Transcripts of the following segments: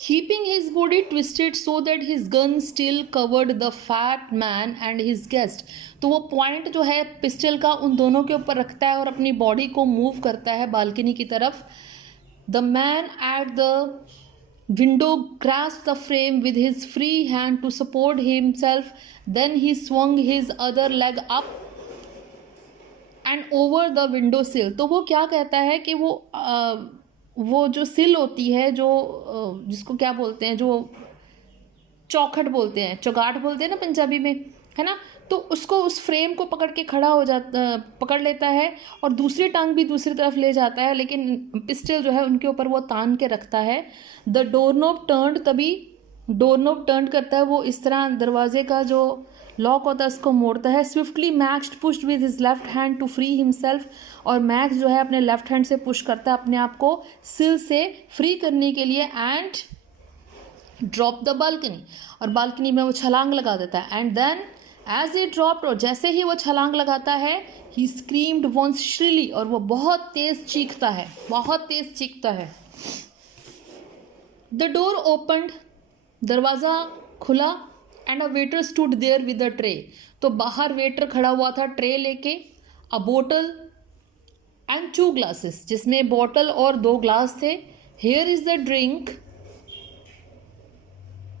keeping his body twisted so that his gun still covered the fat man and his guest. तो वो point जो है pistol का उन दोनों के ऊपर रखता है और अपनी बॉडी को मूव करता है बालकनी की तरफ. The man at the window grasped the frame with his free hand to support himself. Then he swung his other leg up and over the window sill. तो वो क्या कहता है कि वो जो सिल होती है, जो जिसको क्या बोलते हैं, जो चौखट बोलते हैं, चौगाट बोलते हैं ना पंजाबी में, है ना. तो उसको, उस फ्रेम को पकड़ के खड़ा हो जाता, पकड़ लेता है और दूसरी टांग भी दूसरी तरफ ले जाता है, लेकिन पिस्टल जो है उनके ऊपर वो तान के रखता है. द डोर नॉब टर्न, तभी डोर नॉब टर्न करता है, वो इस तरह दरवाजे का जो लॉक होता है उसको मोड़ता है. Swiftly Max pushed with his left hand to free himself, और मैक्स जो है अपने लेफ्ट हैंड से पुश करता है अपने आप को सिल से फ्री करने के लिए. एंड ड्रॉप द बालकनी, और बालकनी में वो छलांग लगा देता है. And then as a drop, और जैसे ही वो छलांग लगाता है, ही स्क्रीम्ड वंस श्रिली, और वो बहुत तेज चीखता है, बहुत तेज चीखता है. द डोर ओपन्ड, दरवाज़ा खुला. And a waiter stood there with a tray, तो बाहर वेटर खड़ा हुआ था ट्रे लेके. अ बोटल एंड 2 ग्लासेस, जिसमें बोतल और 2 ग्लास थे. Here is the drink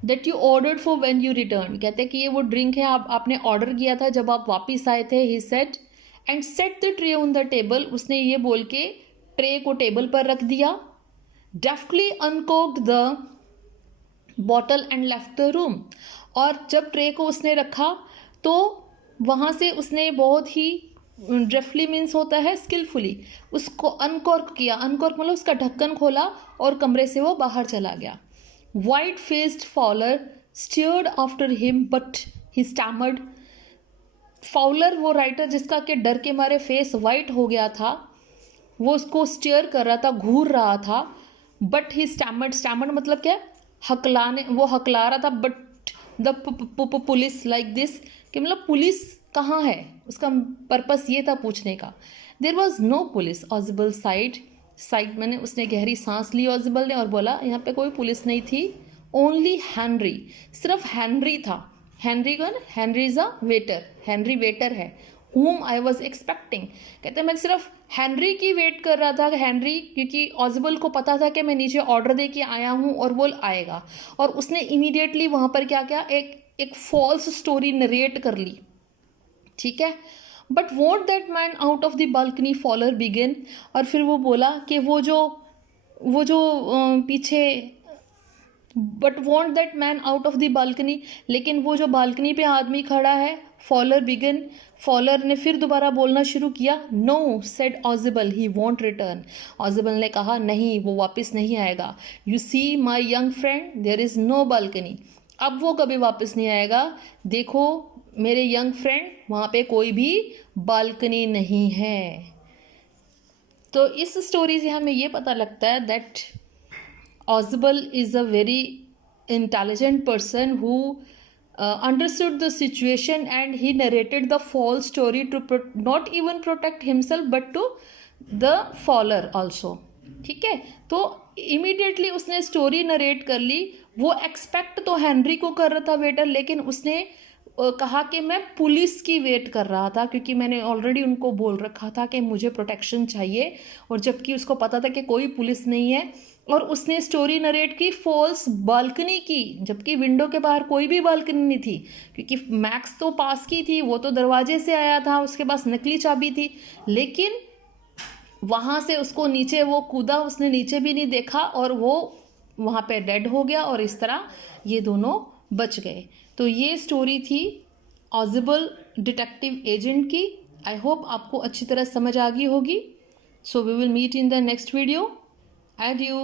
that you ordered for when you return, कहते हैं कि ये वो ड्रिंक है आपने ऑर्डर किया था जब आप वापस आए थे. He said and set the tray on the table, उसने ये बोल के ट्रे को टेबल पर रख दिया. Deftly uncorked the bottle and left the room, और जब ट्रे को उसने रखा तो वहाँ से उसने बहुत ही, ड्रेफ्टली मीन्स होता है स्किलफुली, उसको अनकॉर्क किया. अनकॉर्क मतलब उसका ढक्कन खोला और कमरे से वो बाहर चला गया. White faced Fowler stared after him but he stammered. Fowler वो राइटर जिसका कि डर के मारे फेस वाइट हो गया था, वो उसको स्टीयर कर रहा था, घूर रहा था. बट ही स्टैमर्ड, स्टैमर्ड मतलब क्या, हकलाने, वो हकला रहा था. But the police like this, कि मतलब पुलिस कहाँ है, उसका पर्पस ये था पूछने का. There was no police Ozible side मैंने, उसने गहरी सांस ली ऑजिबल ने और बोला यहाँ पे कोई पुलिस नहीं थी. ओनली हैनरी, सिर्फ हैनरी था. हैनरी कौन, Henry is a waiter, Henry waiter है. whom I was expecting, कहते हैं मैं सिर्फ हैनरी की वेट कर रहा था. हैनरी, क्योंकि ऑजिबल को पता था कि मैं नीचे ऑर्डर दे के आया हूँ और वो आएगा, और उसने इमीडिएटली वहाँ पर क्या क्या, एक फॉल्स स्टोरी नरेट कर ली. ठीक है. But want that man out of the balcony Fowler begin, और फिर वो बोला कि वो जो पीछे, but want that man out of the balcony, लेकिन वो जो बालकनी पे आदमी खड़ा है, फॉलर बिगिन, फॉलर ने फिर दोबारा बोलना शुरू किया. No said Ausable, he won't return. Ausable ने कहा नहीं, वो वापस नहीं आएगा. You see my young friend, there is no balcony, अब वो कभी वापस नहीं आएगा. देखो मेरे यंग फ्रेंड, वहाँ पे कोई भी बालकनी नहीं है. तो इस स्टोरी से हमें ये पता लगता है that Ozible is a very intelligent person who understood the situation, and he narrated the false story to not even protect himself but to the faller also. ठीक है. तो इमीडिएटली उसने स्टोरी नरेट कर ली. वो एक्सपेक्ट तो Henry को कर रहा था वेटर, लेकिन उसने कहा कि मैं पुलिस की वेट कर रहा था, क्योंकि मैंने ऑलरेडी उनको बोल रखा था कि मुझे प्रोटेक्शन चाहिए, और जबकि उसको पता था कि कोई पुलिस नहीं है. और उसने स्टोरी नरेट की फॉल्स बालकनी की, जबकि विंडो के बाहर कोई भी बालकनी नहीं थी, क्योंकि मैक्स तो पास की थी, वो तो दरवाजे से आया था, उसके पास नकली चाबी थी. लेकिन वहाँ से उसको नीचे वो कूदा, उसने नीचे भी नहीं देखा, और वो वहाँ पे डेड हो गया, और इस तरह ये दोनों बच गए. तो ये स्टोरी थी ऑजिबल डिटेक्टिव एजेंट की. आई होप आपको अच्छी तरह समझ आ गई होगी. So we will meet in the next video. Adieu.